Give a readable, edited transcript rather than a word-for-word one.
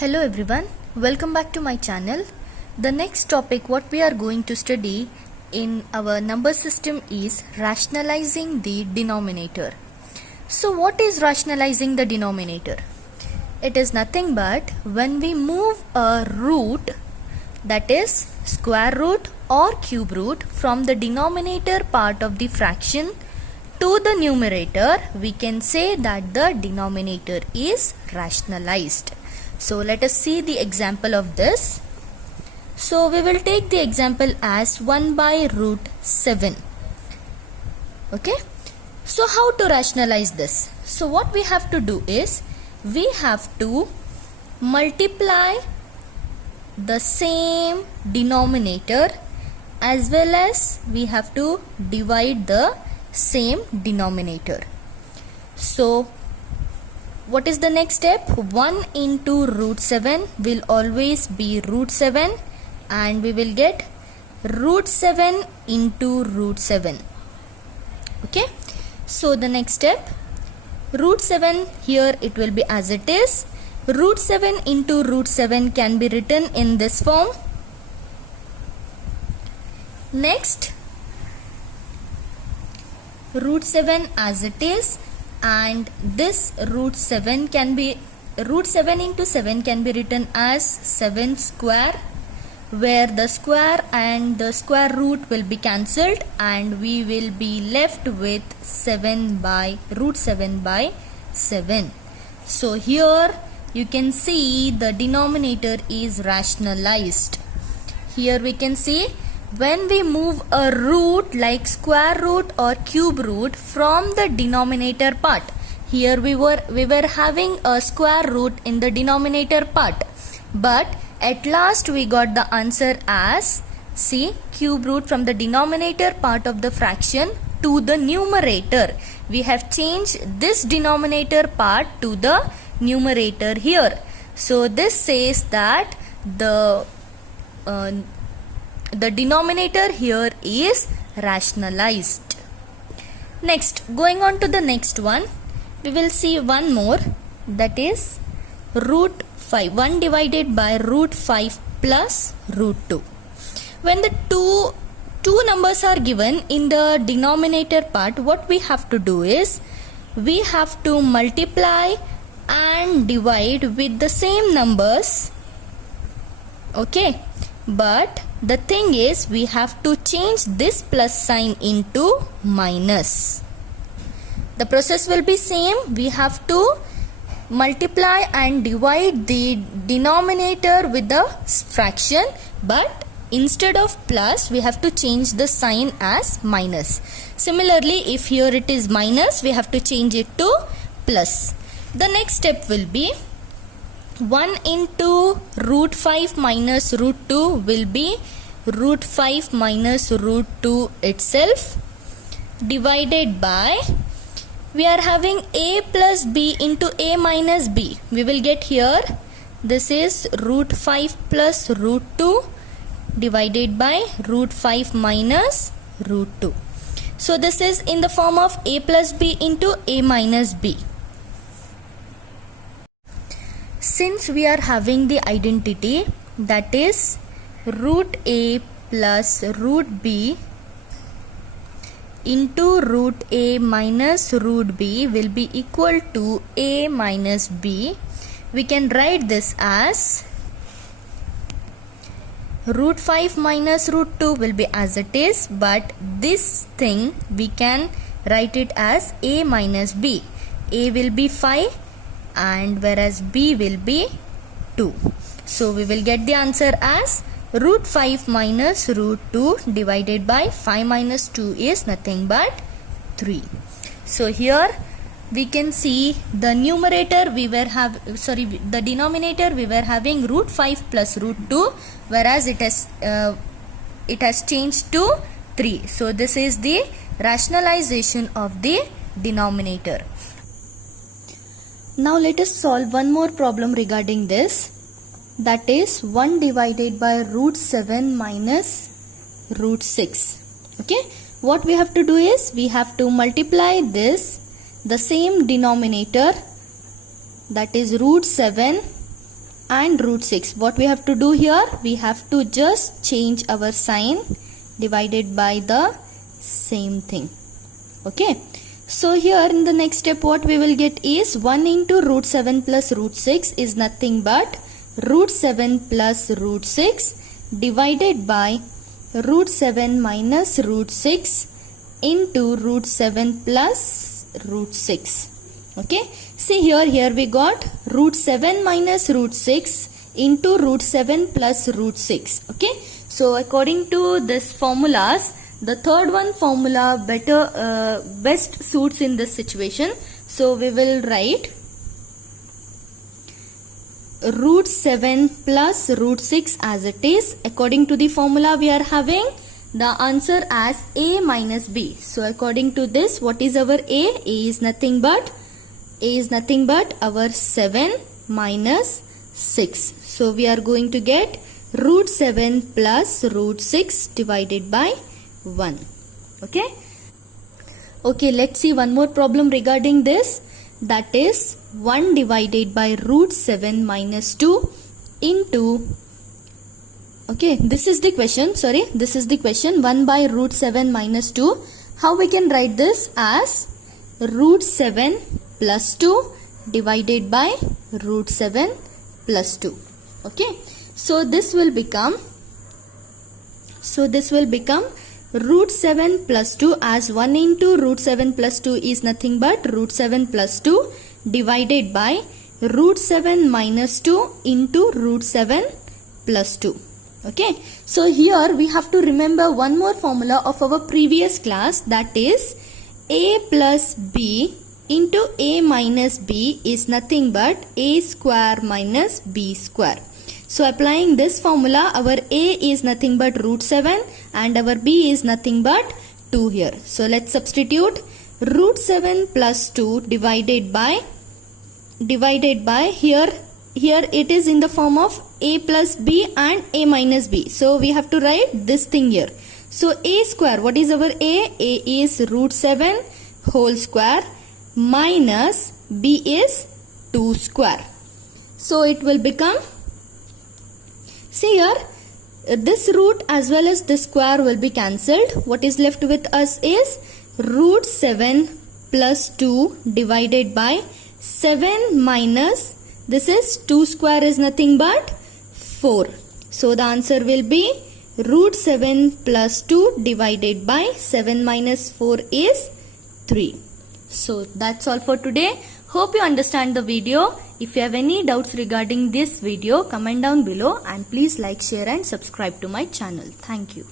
Hello everyone, welcome back to my channel. The next topic what we are going to study in our number system is rationalizing the denominator. So what is rationalizing the denominator? It is nothing but when we move a root, that is square root or cube root, from the denominator part of the fraction to the numerator, we can say that the denominator is rationalized. So let us see the example of this. So we will take the example as 1 by root 7. Okay. So how to rationalize this? So what we have to do is we have to multiply the same denominator as well as we have to divide the same denominator. So what is the next step? 1 into root 7 will always be root 7 and we will get root 7 into root 7. Okay. So the next step, root 7 here it will be as it is. Root 7 into root 7 can be written in this form. Next, root 7 as it is. And this root 7 into 7 can be written as 7 square, where the square and the square root will be cancelled and we will be left with 7 by root 7 by 7. So here you can see the denominator is rationalized. Here we can see when we move a root like square root or cube root from the denominator part. Here we were having a square root in the denominator part, but at last we got the answer as cube root from the denominator part of the fraction to the numerator. We have changed this denominator part to the numerator here. So this says that the denominator here is rationalized. Next, going on to the next one, we will see one more, that is root 5. 1 divided by root 5 plus root 2. When the two numbers are given in the denominator part, what we have to do is we have to multiply and divide with the same numbers. Okay, but the thing is we have to change this plus sign into minus. The process will be same. We have to multiply and divide the denominator with the fraction, but instead of plus we have to change the sign as minus. Similarly, if here it is minus, we have to change it to plus. The next step will be 1 into root 5 minus root 2 will be root 5 minus root 2 itself, divided by, we are having a plus b into a minus b. We will get here, this is root 5 plus root 2 divided by root 5 minus root 2. So this is in the form of a plus b into a minus b. Since we are having the identity, that is root a plus root b into root a minus root b will be equal to a minus b, we can write this as root 5 minus root 2 will be as it is, but this thing we can write it as a minus b. A will be 5 and whereas b will be 2. So we will get the answer as root 5 minus root 2 divided by 5 minus 2 is nothing but 3. So here we can see the numerator the denominator we were having root 5 plus root 2, whereas it has changed to 3. So this is the rationalization of the denominator. Now let us solve one more problem regarding this, that is 1 divided by root 7 minus root 6. Okay, what we have to do is we have to multiply the same denominator, that is root 7 and root 6. What we have to do here? We have to just change our sign divided by the same thing. Okay. So here in the next step what we will get is 1 into root 7 plus root 6 is nothing but root 7 plus root 6 divided by root 7 minus root 6 into root 7 plus root 6. Okay. See here we got root 7 minus root 6 into root 7 plus root 6. Okay. So according to this formulas, the third one formula best suits in this situation. So we will write root 7 plus root 6 as it is. According to the formula we are having the answer as a minus b. So according to this, what is our a? A is nothing but our 7 minus 6. So we are going to get root 7 plus root 6 divided by 1. Okay. Okay, let's see one more problem regarding this. That is 1 divided by root 7 minus 2 into, okay, this is the question, 1 by root 7 minus 2. How we can write this? As root 7 plus 2 divided by root 7 plus 2. Okay. So this will become root 7 plus 2 as 1 into root 7 plus 2 is nothing but root 7 plus 2 divided by root 7 minus 2 into root 7 plus 2. Okay. So here we have to remember one more formula of our previous class, that is a plus b into a minus b is nothing but a square minus b square. So applying this formula, our a is nothing but root 7 and our b is nothing but 2 here. So let's substitute root 7 plus 2 divided by here it is in the form of a plus b and a minus b. So we have to write this thing here. So a square, what is our a? A is root 7 whole square minus b is 2 square. So it will become, see here, this root as well as this square will be cancelled. What is left with us is root 7 plus 2 divided by 7 minus, this is 2 square is nothing but 4. So the answer will be root 7 plus 2 divided by 7 minus 4 is 3. So that's all for today. Hope you understand the video. If you have any doubts regarding this video, comment down below and please like, share and subscribe to my channel. Thank you.